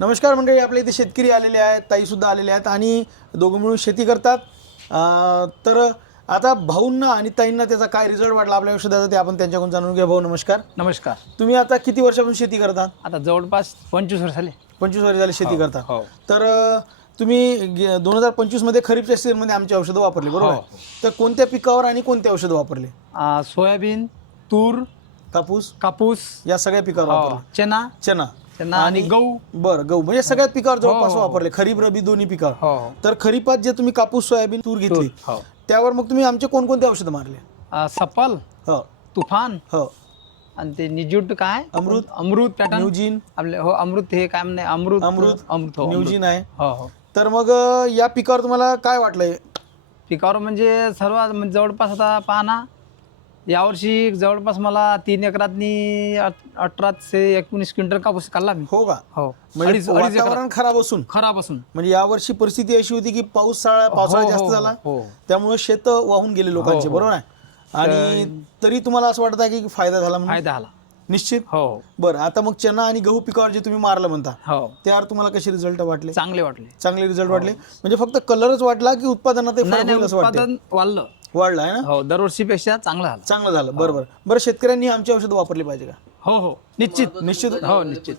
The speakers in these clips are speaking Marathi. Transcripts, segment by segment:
नमस्कार मंडळी, आपल्या इथे शेतकरी आलेले आहेत, ताईसुद्धा आलेले आहेत आणि दोघं मिळून शेती करतात. तर आता भाऊंना आणि ताईंना त्याचा काय रिझल्ट वाटला आपल्या औषधाचा ते आपण त्यांच्याकडून जाणून घेऊ. भाऊ नमस्कार. नमस्कार. तुम्ही आता किती वर्षापासून शेती करतात? आता जवळपास 25 वर्ष झाले. 25 वर्ष झाले शेती करता. हो. तर तुम्ही 2025 मध्ये खरीपच्या सीझनमध्ये आमची औषधं वापरली बरोबर आहे? तर कोणत्या पिकावर आणि कोणते औषधं वापरले? सोयाबीन, तूर, कापूस या सगळ्या पिकावर वापरले. चना आणि गहू. बरं, गहू म्हणजे सगळ्यात पिकावर जवळपास वापरले, खरीप रबी दोन्ही पिकावर. तर खरीपात जे तुम्ही कापूस सोयाबीन तूर घेतली त्यावर मग तुम्ही आमचे कोणकोणते औषधं मारले? सफल, हो तुफान, हो आणि ते निजूट काय अमृत पॅटर्न, न्यूजीन. आपले अमृत, हे काय म्हणे अमृत न्यूजीन आहे. हो. तर मग या पिकावर तुम्हाला काय वाटलंय? पिकावर म्हणजे सर्व म्हणजे जवळपास आता पहा ना, यावर्षी जवळपास मला 3 एकरातनी 18 ते 19 क्विंटल कापूस काढला मी. हो का? हो. म्हणजे वातावरण खराब असून म्हणजे यावर्षी परिस्थिती अशी होती की पावसाळा जास्त झाला, त्यामुळे शेत वाहून गेले लोकांचे, बरोबर आहे? आणि तरी तुम्हाला असं वाटतं की फायदा झाला? फायदा झाला निश्चित. हो. बरं, आता मग चना आणि गहू पिकावर जे तुम्ही मारलं म्हणता हो, त्यावर तुम्हाला कसे रिझल्ट वाटले? चांगले रिझल्ट वाटले. म्हणजे फक्त कलरच वाटला की उत्पादनात उत्पादन वाढलं आहे ना? हो, दरवर्षीपेक्षा चांगलं झालं. बरं, शेतकऱ्यांनी आमची औषधं वापरली पाहिजे का? हो, निश्चित. हो, निश्चित.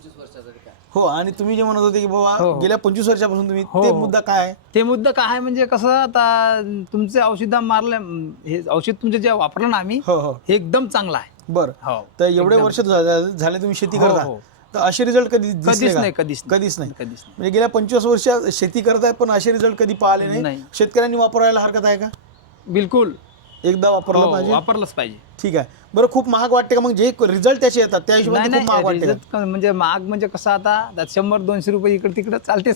हो. आणि तुम्ही जे म्हणत होते की बाबा गेल्या 25 वर्षापासून तुम्ही, ते मुद्दा काय आहे? ते मुद्दा काय आहे म्हणजे कसं, आता तुमचे औषध मारले, हे औषध तुमचे जे वापरलं ना आम्ही, हे एकदम चांगलं आहे. बरं, तर एवढे वर्ष झाले तुम्ही शेती करता, तर असे रिझल्ट कधीच नाही. म्हणजे गेल्या 25 वर्ष शेती करतायत पण असे रिझल्ट कधी पाहिले नाही. शेतकऱ्यांनी वापरायला हरकत आहे का? बिलकुल. एकदा वापरलंच पाहिजे. ठीक आहे. बरं, खूप महाग वाटते का मग जे रिझल्ट त्याचे येतात त्या हिशोबाने? खूप महाग वाटते म्हणजे महाग म्हणजे कसं, आता 100-200 रुपये इकडे तिकडे चालते,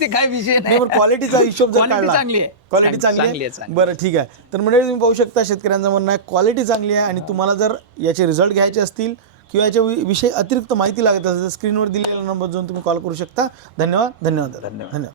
ते काय विषय नाही. क्वालिटीचा हिशोब जर काढला, क्वालिटी चांगली आहे. बरं, ठीक आहे. तर म्हणजे तुम्ही पाहू शकता, शेतकऱ्यांचं म्हणणं आहे क्वालिटी चांगली आहे आणि तुम्हाला जर याचे रिझल्ट घ्यायचे असतील किंवा याच्या विषयी अतिरिक्त माहिती लागत असेल तर स्क्रीनवर दिलेला नंबर जाऊन तुम्ही कॉल करू शकता. धन्यवाद.